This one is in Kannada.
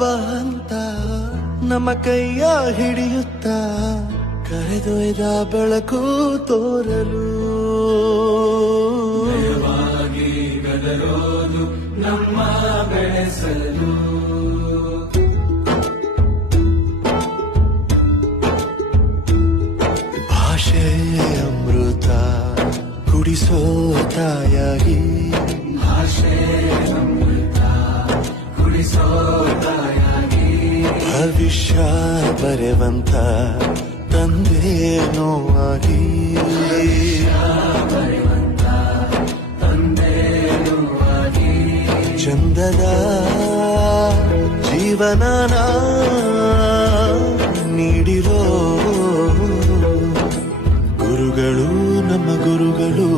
ಬಂತ ನಮ್ಮ ಕೈಯ ಹಿಡಿಯುತ್ತ ಕರೆದೊಯ್ದ ಬೆಳಕು ತೋರಲು ಗದರೋದು ನಮ್ಮ ಬೆಳೆಸಲು ಭಾಷೆ ಅಮೃತ ಕುಡಿಸೋ ತಾಯಾಗಿ ಭಾಷೆ ಅಮೃತ ಕುಡಿಸೋ ತಾಯಾಗಿ ಭವಿಷ್ಯ ಬರೆವಂತ ತಂದೇನೋ ಆಗಿ ಬರೆವಂತ ತಂದೇನೋ ಆಗಿ ಚಂದದ ಜೀವನನ ನೀಡಿರೋ ಗುರುಗಳು ನಮ್ಮ ಗುರುಗಳು